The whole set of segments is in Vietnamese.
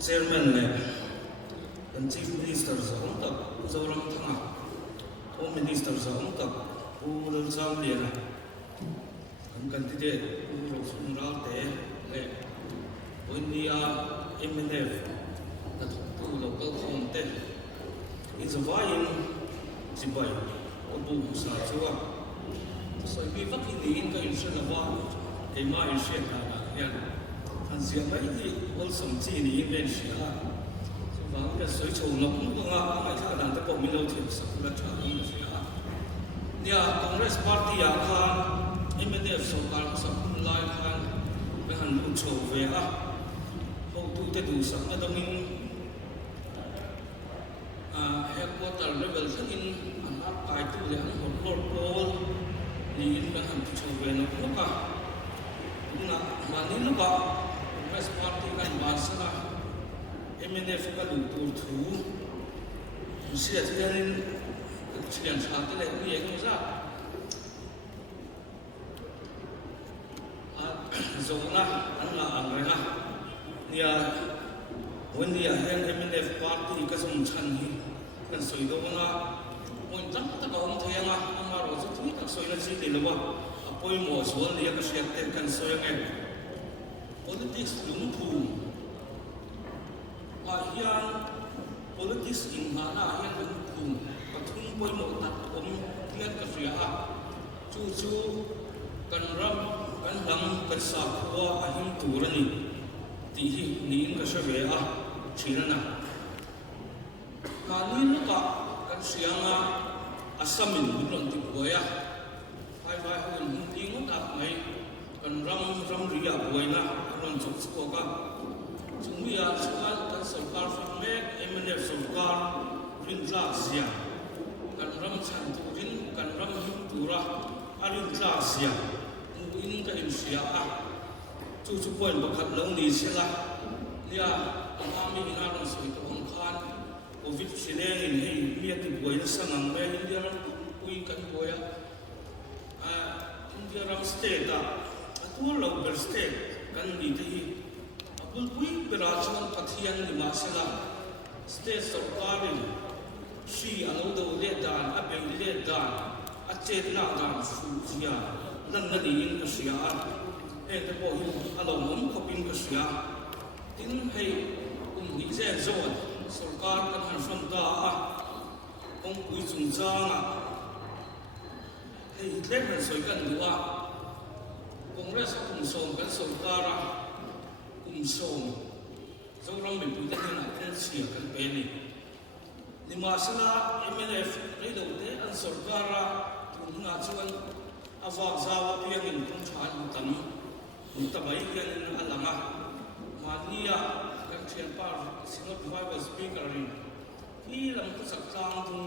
chairman le and chief minister sa ông tập zoram thanga home minister sa ông tập pulal sam le na kan ti de ro sun ra te le India MNF that tu local conte is a vine sibai obu sa chua so bi vakini in ka insha Allah ke ma insha Allah ya han sia mai ni ol som chi ni ben sia so va ka soi chou lom ko nga ma tha dan ta ko mi lo thi sa la cha ni sia nia Congress party ya kha MNF so ka sa lai khan be han lu chou ve a ho tu te du sa na dong in headquarter level sa in an ap kai tu le an hot lord pol ni in be han chou ve no ko ka na mani lu ba Congress party kan basana MNF ka lu tur thu sia tianin chian sa te le ni ek za zona an la ang rena nia when dia hen MNF party ka som chan hi kan soi do nga point tam ta ka om thaya nga ma ro zo tu ta soi na chi te lo ba apoi mo so lia ka siat te kan soi nga politics lung thu a hian politics in ma na hian lung thu pathum poi mo ta om tiat ka ria a chu kan ram kan lam kan sa khuwa a him turani ti hi nin ka sha ve a thirana ka ni no ka kan sianga asamin lon ti boya hai vai hun ni ngot ap mai kan ram ria boina lon chok ko ka chungya chuan kan sarkar fa me MNF sarkar rin tla sia kan ram chan turin kan ram him tura arin tla sia in ka in sia a chu point bakhat lo ni sila lia ami ina ron soi to on khan covid chile in hei mi ati boina sanang me india ram pui kan boya india ram state a atu local state kan ni te hi apul pui berachon pathian ni ma sila state sarkarin shi alo do le dan abe le dan a chetna dan su sia nan na din ka sia e te po hin alo mom ko pin ka sia tin hei ni zen zon sarkar kan han from da a kong pui chung changa hei lemon soi kan duwa congress kum som kan sarkara kum som zoram be pui ta na kan sia kan pe ni ma sala MNF rei do te an sarkara tun na chuan awak zawa piangin kung chan tam tamai kian alanga mania kan thian par singot revival speaker rin hi lam ku sak tlang tung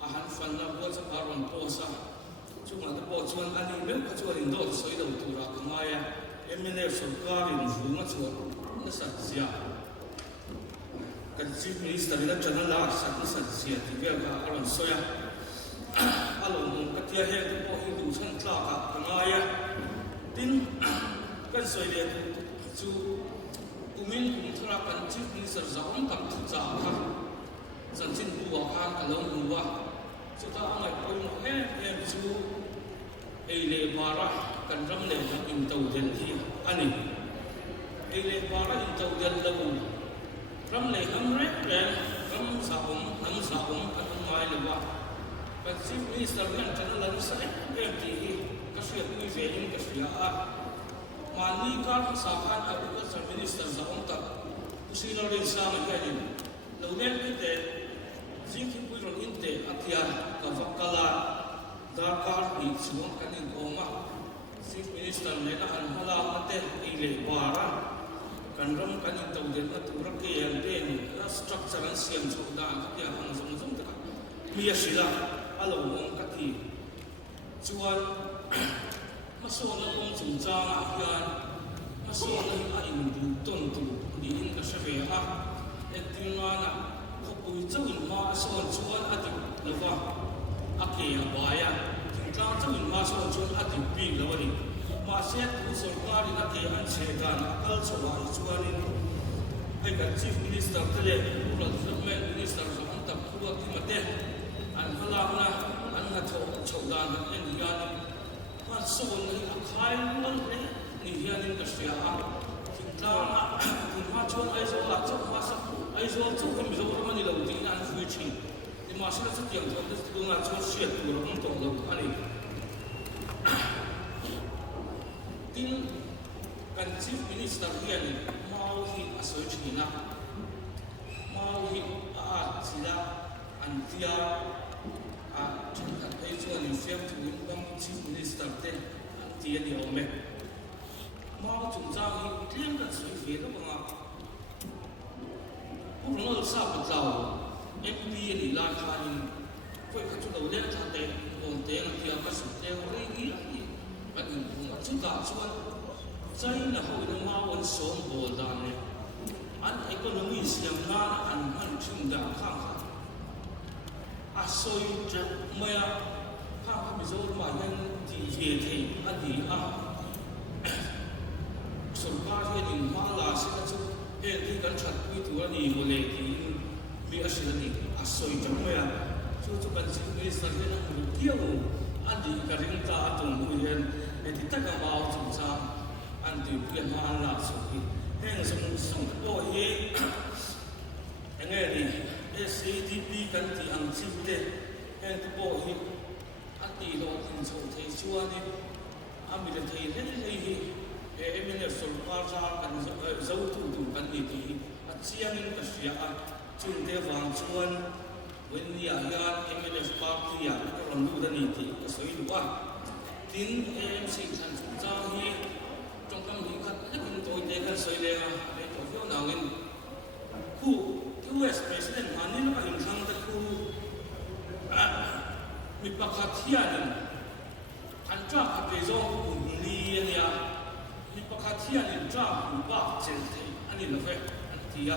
ahan fan na bo sa paron posa chunga ta bo chuan ani me ka chuan in do soi do tura kamaya MNF sarkarin zunga chuan na sat sia kan chief minister na chana la sat na sat sia ti ve ka aron soya alo mong katia he ko hi du chan tla ka ngaya tin kan soi le chu umin kum thra kan chief minister zaom tak thu cha kha san chin bu wa kha ka long bu wa chu ta angai ko mo he chu ei le bara kan ram le in tau den hi ani ei le bara in tau den la bu ram le ham re ram sa om kan mai le wa but chief minister kan chana lan sai empty ka sia pui ve in ka sia a mani ka sa khan agriculture minister za on tak usina rin sa ma ka ni lo nen te ji ki pui ron in te atia ka vakala da ka ni chuan kan in oma chief minister ne na an hala ate ile bara kan ram kan in tau den na turak ke yan te ni structure an siam chu da ka ya hang zong ta mi asila alo mong kati chuan maso na kong chung cha hian maso na in du ton tu ni in ka shave ha etimana ko pui chawin ma so chuan ati lova ake ya baya tin ta chawin ma so chuan ati pi lawani ma se tu sarkar na ke an che dan kal chawa chuan in kan chief minister tele rural development minister so an tap khuwa ki mate an hala na an na chaudan an yan man so ni khai lon ne ni yan in kasya ta ki ma chon ai so la chok ma sa ai so chok mi zo ma ni lo ti an fu chi ni ma sa sa tiang thon des tu nga chon sia tu ro to lo ani tin kan chief minister hian mau hi asoi china mau hi a sila an tia a chung kan phei chuan in fiam thu in bang chief minister te an tia ni ome mau chung cha hi tlem kan soi fe lo banga pu lo sa pa tlaw mp ni la khanin foi kha chu lo le tha te on te na tia ka su te ri hi kan chu ta chuan China hoi na mawon som bol da ne an economy siam na an han chung da khang kha a soi tra maya kha kha mi zo ma yan ti ye the a di a sarkar he din ma la se ka chu he ti kan chat pui tu ani ho le ti mi a se ni a soi tra maya chu chu kan chi ni sa he na mu kiu an di ka ring ta tung hu yen e ti ta ka maw chung cha an di pian ma la so hi heng song to hi enge ni SADP kan ti ang chi te heng to hi ati lo tin so thei chuan ni ami le thei le hi MNF sol par sa kan zo tu kan ni ti a chiang in ka sia a chung te wang chuan wen ya MNF party ya ka ron lu da ni ti ka soi lu a tin ANC chan chu cha hi trong tâm hiện khắc nhất định tôi thấy cái sợi đeo để cho phiếu nào nên khu US president hắn nên nó hình thành cái khu bị bắt hạt hiền hắn cho hạt bề rong của Lee này bị bắt hạt hiền nên cho bị bắt trên thế anh nên là phải anh thì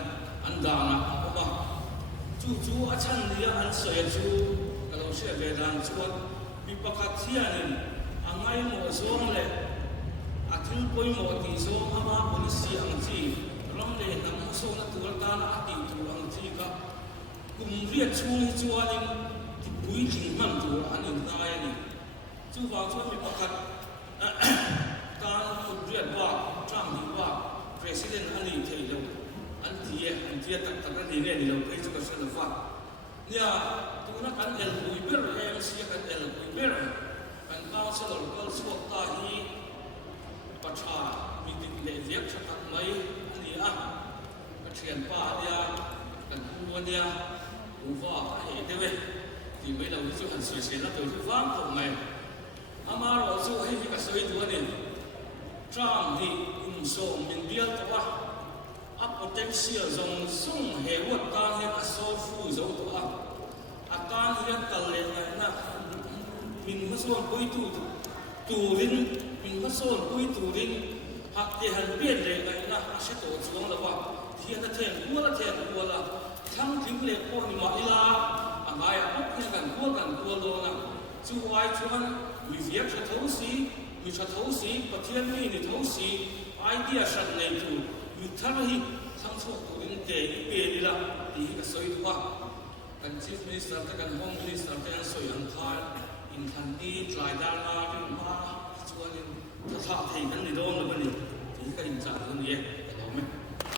anh đàn à ông bà chú anh chân đi anh sợi chú cái đầu sẽ về đàn chú bị bắt hạt hiền nên anh ngay một số này atin koi mo ti so ama polisi ang chi ram le nam so na tur ta na ati tu ang chi ka kum ria chung hi chuanin ti pui jing man tu an in ta ni chu wa chuan mi pakhat ta kum ria wa tram ni wa president ani thei lo an ti tak tak ni ne ni lo pe chu ka sel fa nia tu na kan el pui ber em si kan el pui ber kan ka sa lo kal so ta hi Pacha meeting le viak chatak mai ani a pathian pa dia kan hu dia uwa he dewe ti mai lo chu han soi se la to wang ko mai ama ro chu he ka soi tu ani tram ni so min bial to wa a potential zong sung he wa ta he a so fu zo to a ta hi ka le na min ma so koi tu rin mình có số cuối tù đến học để hành biên lệ này là sẽ tổ chức là qua thì là tiền của là thăng tính lệ của mình mà là à mai à bốc cái gần của luôn là chú ai chú anh mình viết cho thấu xí và thiên nhiên thì thấu xí idea sẵn này tù mình thắc hi thăng số tù đến để biên đi là thì cái soi qua kan chief minister ta kan home minister ta soi ăn khai in thành đi try đa la ma chuan in tha thei kan ni dong lo ni ti ka in cha ni